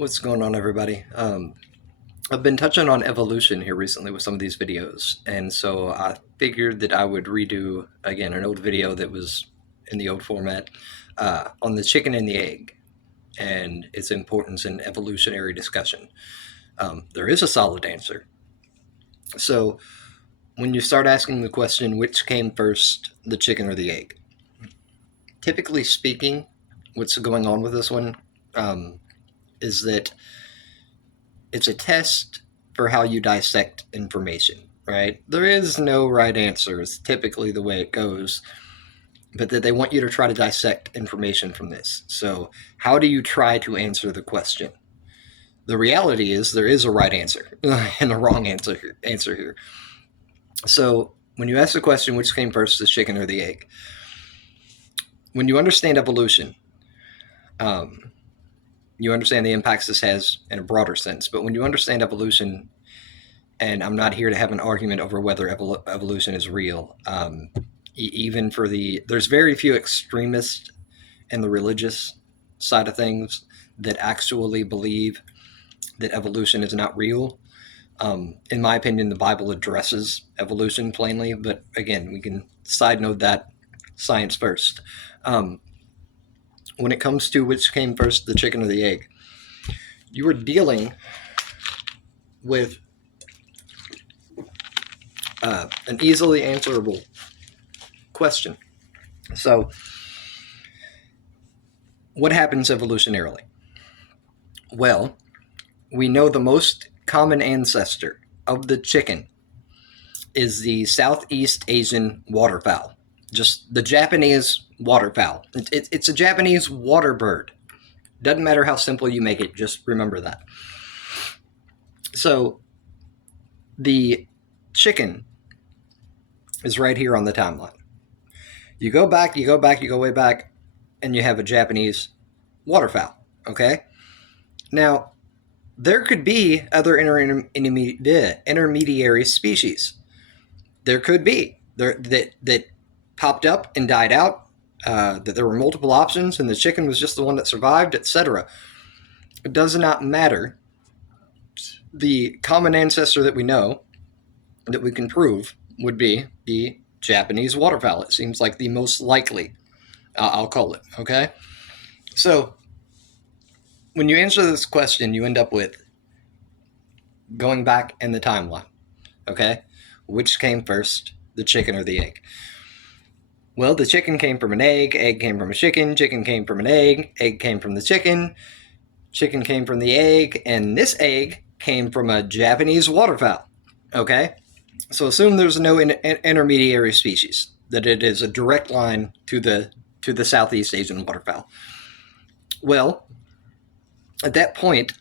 What's going on, everybody? I've been touching on evolution here recently with some of these videos, and so I figured that I would redo again an old video that was in the old format on the chicken and the egg and its importance in evolutionary discussion. There is a solid answer. So when you start asking the question, which came first, the chicken or the egg? Typically speaking, what's going on with this one is that it's a test for how you dissect information, right? There is no right answer, it's typically the way it goes, but that they want you to try to dissect information from this. So, how do you try to answer the question? The reality is there is a right answer and a wrong answer here. So, when you ask the question, which came first, the chicken or the egg? When you understand evolution, you understand the impacts this has in a broader sense. But when you understand evolution, and I'm not here to have an argument over whether evolution is real, even for there's very few extremists in the religious side of things that actually believe that evolution is not real. In my opinion, the Bible addresses evolution plainly, but again, we can side note that science first. When it comes to which came first, the chicken or the egg, you were dealing with an easily answerable question. So, what happens evolutionarily? Well, we know the most common ancestor of the chicken is the Southeast Asian waterfowl, just the Japanese waterfowl. It's a Japanese water bird. Doesn't matter how simple you make it, just remember that. So the chicken is right here on the timeline. You go way back, and you have a Japanese waterfowl, okay? Now, there could be other intermediary species. There could be that popped up and died out, that there were multiple options and the chicken was just the one that survived, etc. It does not matter. The common ancestor that we know, that we can prove, would be the Japanese waterfowl. It seems like the most likely, I'll call it, okay? So, when you answer this question, you end up with going back in the timeline, okay? Which came first, the chicken or the egg? Well, the chicken came from an egg came from a chicken came from an egg came from the chicken came from the egg, and this egg came from a Japanese waterfowl, okay? So assume there's no intermediary species, that it is a direct line to the Southeast Asian waterfowl. Well, at that point,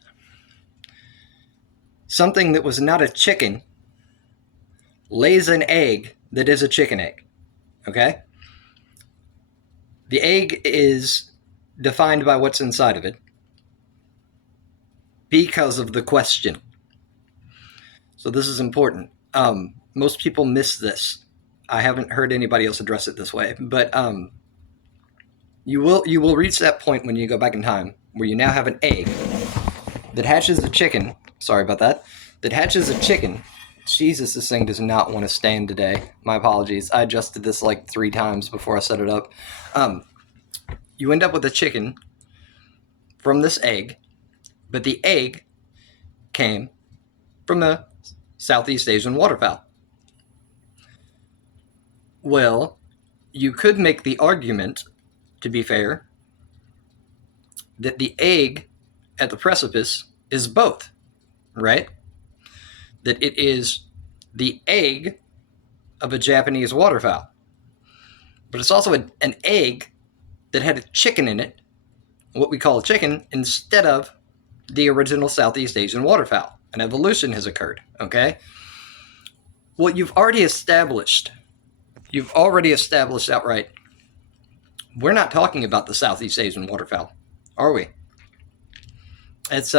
something that was not a chicken lays an egg that is a chicken egg, okay? The egg is defined by what's inside of it because of the question. So this is important. Most people miss this. I haven't heard anybody else address it this way, but you will reach that point when you go back in time where you now have an egg that hatches a chicken. Sorry about that. That hatches a chicken. Jesus, this thing does not want to stand today. My apologies. I adjusted this like 3 times before I set it up. You end up with a chicken from this egg, but the egg came from a Southeast Asian waterfowl. Well, you could make the argument, to be fair, that the egg at the precipice is both, right? That it is the egg of a Japanese waterfowl, but it's also an egg that had a chicken in it, what we call a chicken, instead of the original Southeast Asian waterfowl. An evolution has occurred, okay? Well, you've already established outright, we're not talking about the Southeast Asian waterfowl, are we? It's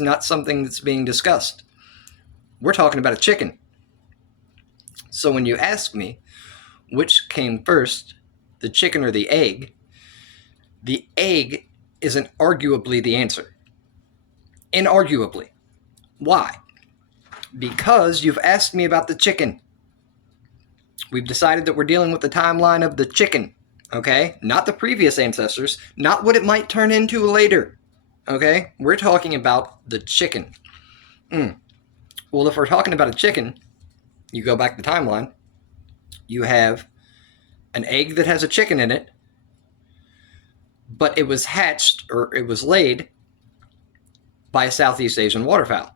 not something that's being discussed. We're talking about a chicken. So when you ask me which came first, the chicken or the egg isn't arguably the answer. Inarguably. Why? Because you've asked me about the chicken. We've decided that we're dealing with the timeline of the chicken, okay? Not the previous ancestors, not what it might turn into later, okay? We're talking about the chicken. Well, if we're talking about a chicken, you go back the timeline, you have an egg that has a chicken in it, but it was hatched or it was laid by a Southeast Asian waterfowl.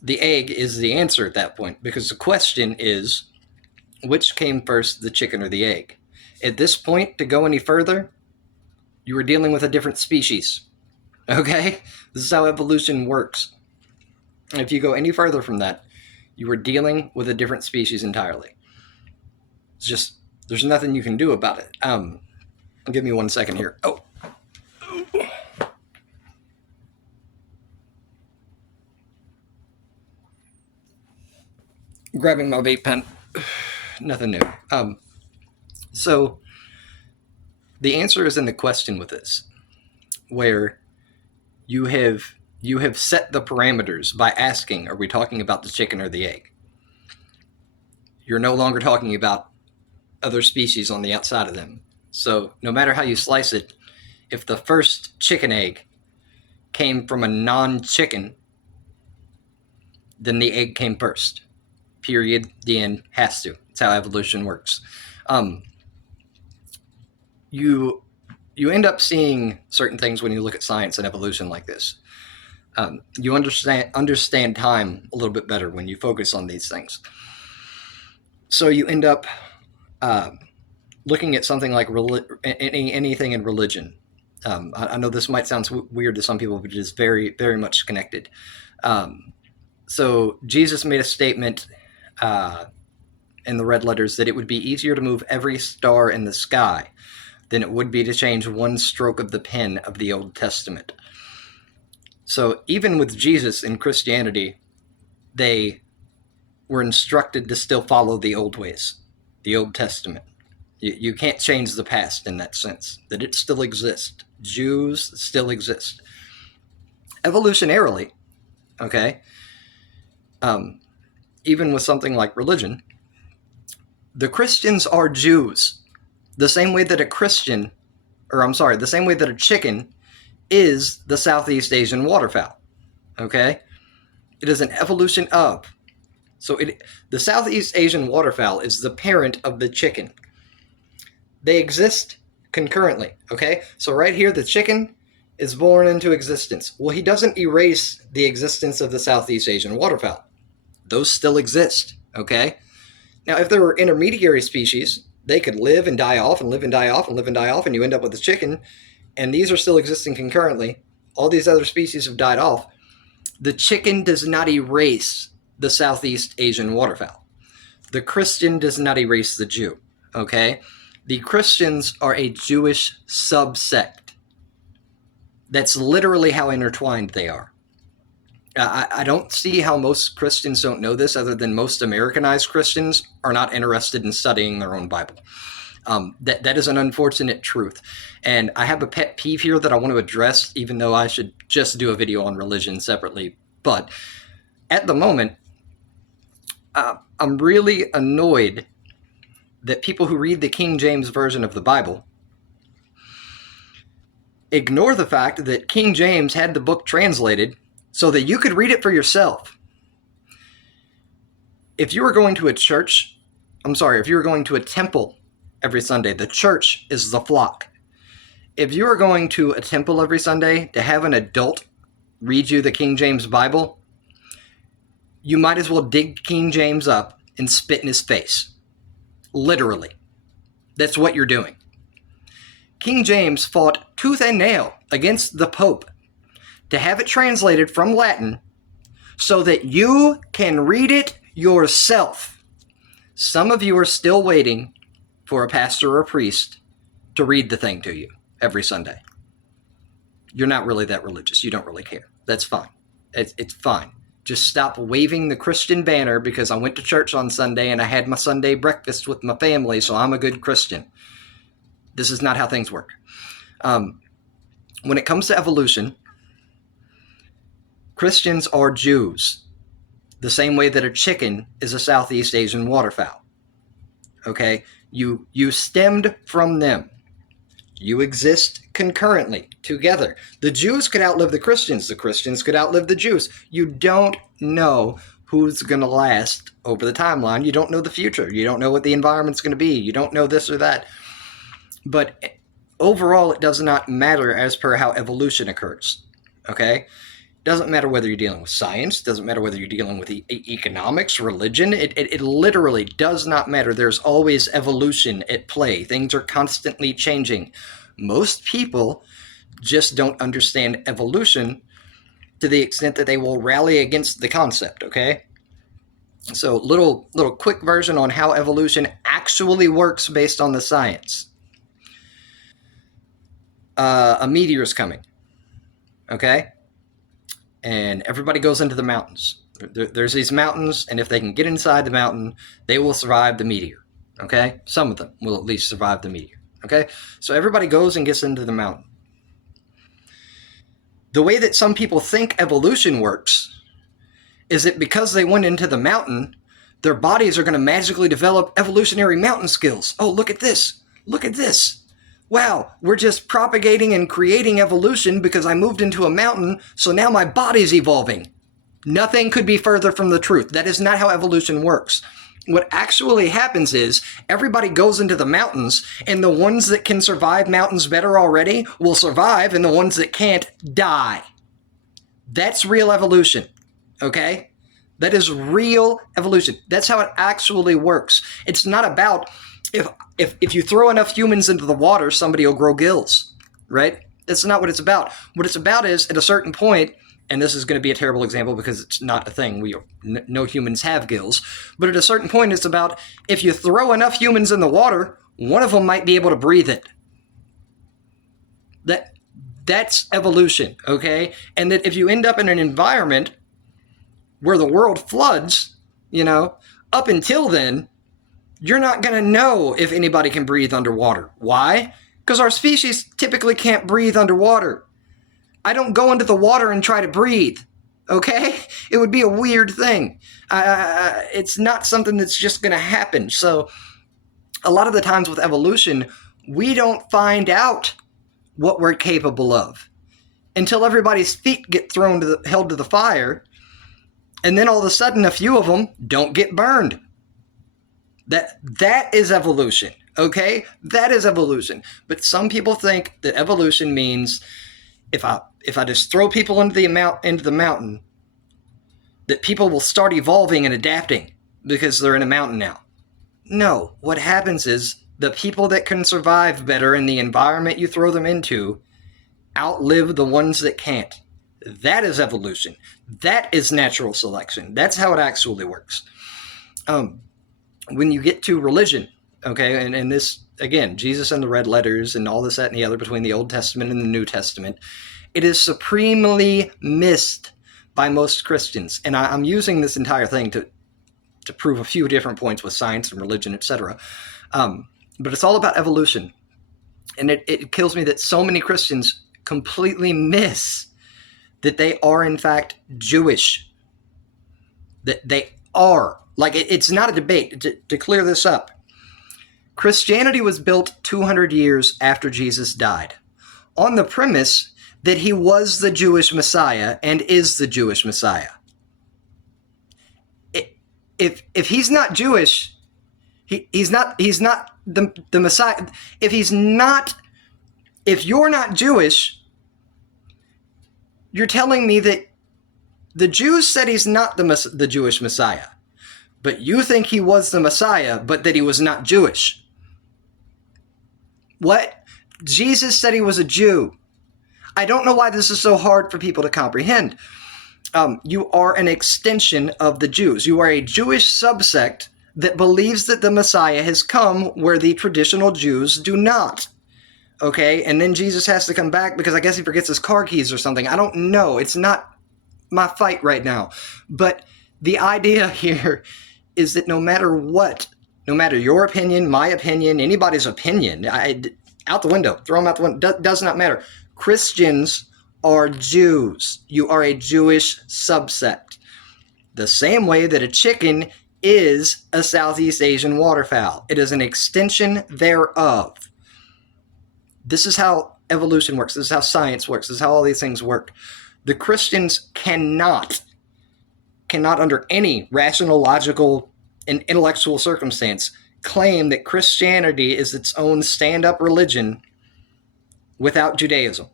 The egg is the answer at that point, because the question is, which came first, the chicken or the egg? At this point, to go any further, you were dealing with a different species. Okay? This is how evolution works. And if you go any further from that, you were dealing with a different species entirely. It's just, there's nothing you can do about it. Give me 1 second here. Oh. Grabbing my vape pen. Nothing new. So the answer is in the question with this, where you have set the parameters by asking, are we talking about the chicken or the egg? You're no longer talking about other species on the outside of them. So no matter how you slice it, if the first chicken egg came from a non-chicken, then the egg came first. Period. The end. Has to. It's how evolution works. You end up seeing certain things when you look at science and evolution like this. You understand time a little bit better when you focus on these things. So you end up looking at something like anything in religion. I know this might sound weird to some people, but it is very, very much connected. So Jesus made a statement in the red letters that it would be easier to move every star in the sky than it would be to change one stroke of the pen of the Old Testament. So even with Jesus in Christianity, they were instructed to still follow the old ways, the Old Testament. You can't change the past in that sense, that it still exists. Jews still exist. Evolutionarily, okay, even with something like religion, the Christians are Jews. The same way that the same way that a chicken is the Southeast Asian waterfowl, okay? It is an evolution of. So the Southeast Asian waterfowl is the parent of the chicken. They exist concurrently, okay? So right here, the chicken is born into existence. Well, he doesn't erase the existence of the Southeast Asian waterfowl. Those still exist, okay? Now, if there were intermediary species, they could live and die off and live and die off and live and die off, and you end up with a chicken, and these are still existing concurrently. All these other species have died off. The chicken does not erase the Southeast Asian waterfowl. The Christian does not erase the Jew, okay? The Christians are a Jewish subsect. That's literally how intertwined they are. I don't see how most Christians don't know this, other than most Americanized Christians are not interested in studying their own Bible. That is an unfortunate truth. And I have a pet peeve here that I want to address, even though I should just do a video on religion separately. But at the moment, I'm really annoyed that people who read the King James Version of the Bible ignore the fact that King James had the book translated so that you could read it for yourself. If you were going to a temple every Sunday, the church is the flock. If you were going to a temple every Sunday to have an adult read you the King James Bible, you might as well dig King James up and spit in his face. Literally. That's what you're doing. King James fought tooth and nail against the Pope to have it translated from Latin so that you can read it yourself. Some of you are still waiting for a pastor or a priest to read the thing to you every Sunday. You're not really that religious. You don't really care. That's fine. It's fine. Just stop waving the Christian banner because I went to church on Sunday and I had my Sunday breakfast with my family, so I'm a good Christian. This is not how things work. When it comes to evolution, Christians are Jews, the same way that a chicken is a Southeast Asian waterfowl. Okay? You stemmed from them. You exist concurrently, together. The Jews could outlive the Christians could outlive the Jews. You don't know who's going to last over the timeline. You don't know the future. You don't know what the environment's going to be. You don't know this or that. But overall, it does not matter as per how evolution occurs. Okay? Doesn't matter whether you're dealing with science, doesn't matter whether you're dealing with economics, religion, it literally does not matter. There's always evolution at play. Things are constantly changing. Most people just don't understand evolution to the extent that they will rally against the concept, okay? So little quick version on how evolution actually works based on the science. A meteor's coming, okay? And everybody goes into the mountains. There's these mountains, and if they can get inside the mountain, they will survive the meteor, okay? Some of them will at least survive the meteor, okay? So everybody goes and gets into the mountain. The way that some people think evolution works is that because they went into the mountain, their bodies are going to magically develop evolutionary mountain skills. Oh, look at this. Look at this. Wow, we're just propagating and creating evolution because I moved into a mountain, so now my body's evolving. Nothing could be further from the truth. That is not how evolution works. What actually happens is everybody goes into the mountains, and the ones that can survive mountains better already will survive, and the ones that can't die. That's real evolution, okay? That is real evolution. That's how it actually works. It's not about if you throw enough humans into the water, somebody will grow gills, right? That's not what it's about. What it's about is at a certain point, and this is going to be a terrible example because it's not a thing. No humans have gills. But at a certain point, it's about if you throw enough humans in the water, one of them might be able to breathe it. That's evolution, okay? And that if you end up in an environment where the world floods, up until then, you're not going to know if anybody can breathe underwater. Why? Because our species typically can't breathe underwater. I don't go into the water and try to breathe, okay? It would be a weird thing. It's not something that's just going to happen. So a lot of the times with evolution, we don't find out what we're capable of until everybody's feet get held to the fire, and then all of a sudden a few of them don't get burned. That is evolution, okay? That is evolution. But some people think that evolution means if I just throw people into the mountain, that people will start evolving and adapting because they're in a mountain now. No, what happens is the people that can survive better in the environment you throw them into outlive the ones that can't. That is evolution. That is natural selection. That's how it actually works. When you get to religion, okay, and this, again, Jesus and the red letters and all this, that, and the other between the Old Testament and the New Testament, it is supremely missed by most Christians. And I'm using this entire thing to prove a few different points with science and religion, etc. But it's all about evolution. And it kills me that so many Christians completely miss that they are, in fact, Jewish. That they are. Like, it's not a debate. To clear this up, Christianity was built 200 years after Jesus died on the premise that he was the Jewish Messiah and is the Jewish Messiah. If he's not Jewish, he's not the Messiah. If you're not Jewish, you're telling me that the Jews said he's not the Jewish Messiah. But you think he was the Messiah, but that he was not Jewish. What? Jesus said he was a Jew. I don't know why this is so hard for people to comprehend. You are an extension of the Jews. You are a Jewish subsect that believes that the Messiah has come where the traditional Jews do not. Okay? And then Jesus has to come back because I guess he forgets his car keys or something. I don't know. It's not my fight right now. But the idea here is that no matter what, no matter your opinion, my opinion, anybody's opinion, out the window, throw them out the window, does not matter. Christians are Jews. You are a Jewish subsect. The same way that a chicken is a Southeast Asian waterfowl. It is an extension thereof. This is how evolution works. This is how science works. This is how all these things work. The Christians cannot under any rational, logical, and intellectual circumstance claim that Christianity is its own stand-up religion without Judaism.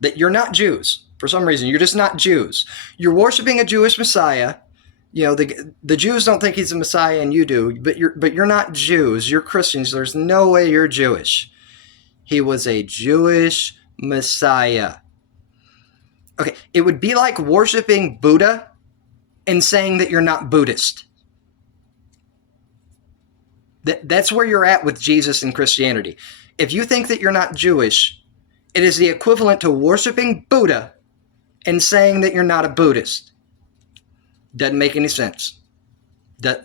That you're not Jews. For some reason, you're just not Jews. You're worshiping a Jewish Messiah. You know, the Jews don't think he's a Messiah and you do, but you're not Jews. You're Christians. There's no way you're Jewish. He was a Jewish Messiah. Okay, it would be like worshiping Buddha and saying that you're not Buddhist. That's where you're at with Jesus and Christianity. If you think that you're not Jewish, it is the equivalent to worshiping Buddha and saying that you're not a Buddhist. Doesn't make any sense.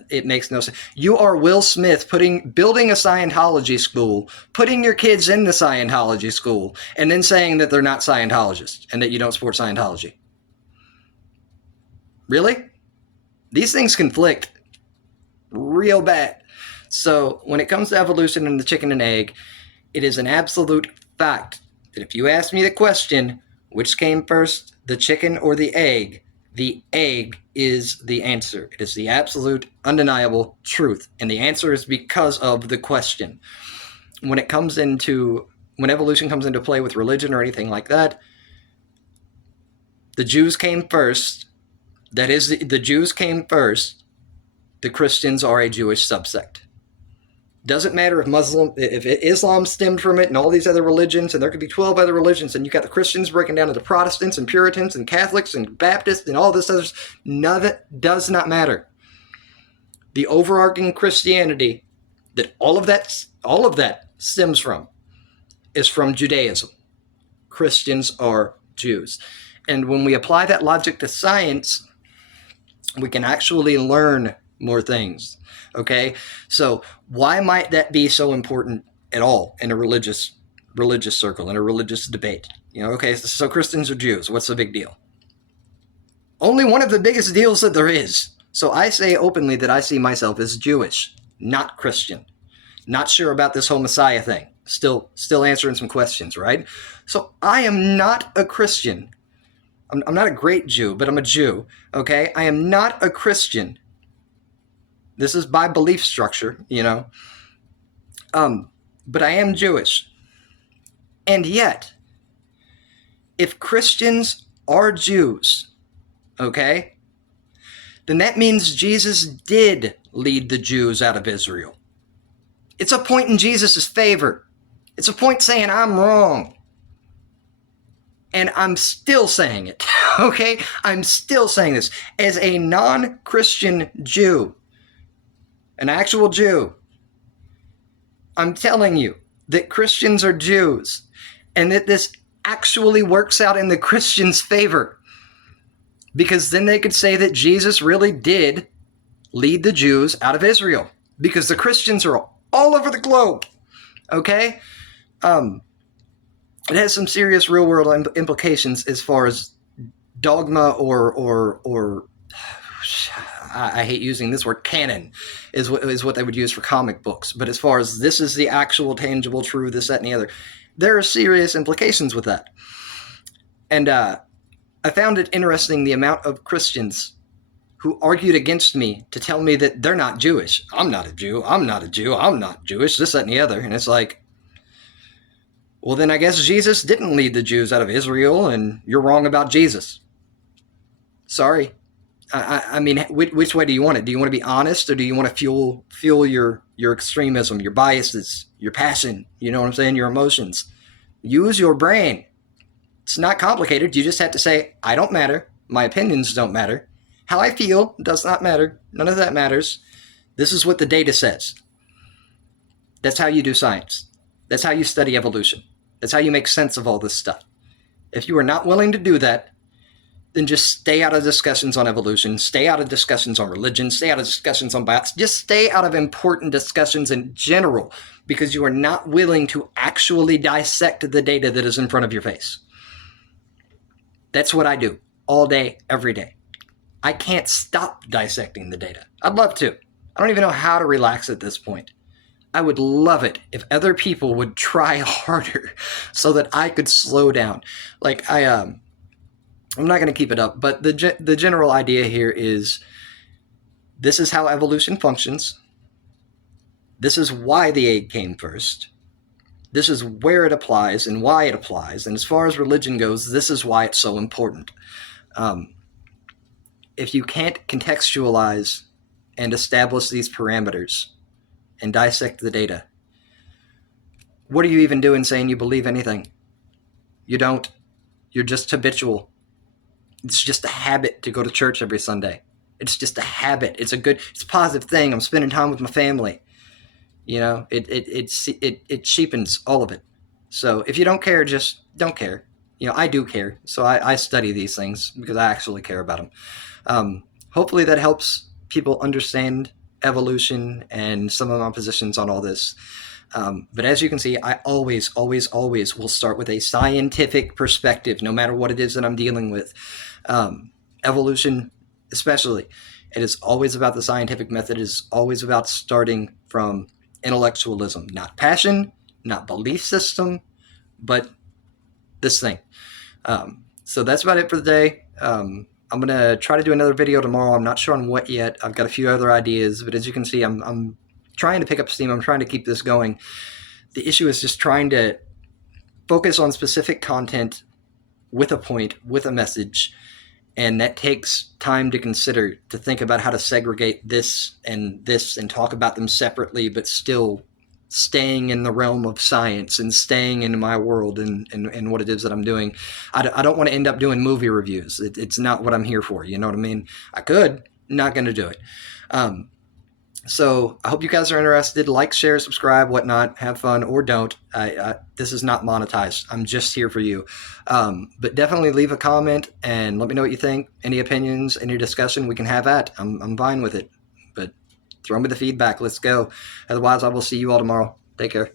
It makes no sense. You are Will Smith building a Scientology school, putting your kids in the Scientology school, and then saying that they're not Scientologists and that you don't support Scientology. Really? These things conflict real bad. So when it comes to evolution and the chicken and egg, it is an absolute fact that if you ask me the question, which came first, the chicken or the egg is the answer. It is the absolute, undeniable truth. And the answer is because of the question. When evolution comes into play with religion or anything like that, the Jews came first. That is, the Jews came first. The Christians are a Jewish subsect. Doesn't matter if Islam stemmed from it and all these other religions, and there could be 12 other religions, and you got the Christians breaking down into Protestants and Puritans and Catholics and Baptists and all this other, none of it does not matter. The overarching Christianity that all of that stems from is from Judaism. Christians are Jews. And when we apply that logic to science, we can actually learn more things. Okay, so why might that be so important at all in a religious circle, in a religious debate? You know, okay, so Christians are Jews. What's the big deal? Only one of the biggest deals that there is. So I say openly that I see myself as Jewish, not Christian. Not sure about this whole Messiah thing. Still answering some questions, right? So I am not a Christian. I'm not a great Jew, but I'm a Jew. Okay, I am not a Christian. This is by belief structure, you know. But I am Jewish. And yet, if Christians are Jews, okay, then that means Jesus did lead the Jews out of Israel. It's a point in Jesus' favor. It's a point saying I'm wrong. And I'm still saying it, okay? I'm still saying this. As a non-Christian Jew, an actual Jew, I'm telling you that Christians are Jews and that this actually works out in the Christians' favor, because then they could say that Jesus really did lead the Jews out of Israel, because the Christians are all over the globe, okay? It has some serious real-world implications as far as dogma or I hate using this word, canon is what they would use for comic books. But as far as this is the actual tangible truth, this, that, and the other, there are serious implications with that. And I found it interesting the amount of Christians who argued against me to tell me that they're not Jewish. I'm not a Jew. I'm not a Jew. I'm not Jewish, this, that, and the other. And it's like, well, then I guess Jesus didn't lead the Jews out of Israel, and you're wrong about Jesus. Sorry. I mean, which way do you want it? Do you want to be honest, or do you want to fuel your extremism, your biases, your passion? You know what I'm saying? Your emotions. Use your brain. It's not complicated. You just have to say, I don't matter. My opinions don't matter. How I feel does not matter. None of that matters. This is what the data says. That's how you do science. That's how you study evolution. That's how you make sense of all this stuff. If you are not willing to do that, then just stay out of discussions on evolution, stay out of discussions on religion, stay out of discussions on biology, just stay out of important discussions in general, because you are not willing to actually dissect the data that is in front of your face. That's what I do all day, every day. I can't stop dissecting the data. I'd love to. I don't even know how to relax at this point. I would love it if other people would try harder so that I could slow down. Like I'm not going to keep it up, but the general idea here is this is how evolution functions. This is why the egg came first. This is where it applies and why it applies. And as far as religion goes, this is why it's so important. If you can't contextualize and establish these parameters and dissect the data, what are you even doing saying you believe anything? You don't. You're just habitual. It's just a habit to go to church every Sunday. It's just a habit. It's a positive thing. I'm spending time with my family. You know, it cheapens all of it. So if you don't care, just don't care. You know, I do care. So I study these things because I actually care about them. Hopefully that helps people understand evolution and some of my positions on all this. But as you can see, I always will start with a scientific perspective, no matter what it is that I'm dealing with. Evolution, especially, it is always about the scientific method. It is always about starting from intellectualism, not passion, not belief system, but this thing. So that's about it for the day. I'm going to try to do another video tomorrow. I'm not sure on what yet. I've got a few other ideas, but as you can see, I'm trying to pick up steam. I'm trying to keep this going. The issue is just trying to focus on specific content with a point, with a message, and that takes time to consider, to think about how to segregate this and talk about them separately, but still staying in the realm of science and staying in my world and what it is that I'm doing. I don't want to end up doing movie reviews. It's not what I'm here for. You know what I mean? I could, not going to do it. So I hope you guys are interested. Like, share, subscribe, whatnot. Have fun or don't. This is not monetized. I'm just here for you. But definitely leave a comment and let me know what you think. Any opinions, any discussion we can have at. I'm fine with it. But throw me the feedback. Let's go. Otherwise, I will see you all tomorrow. Take care.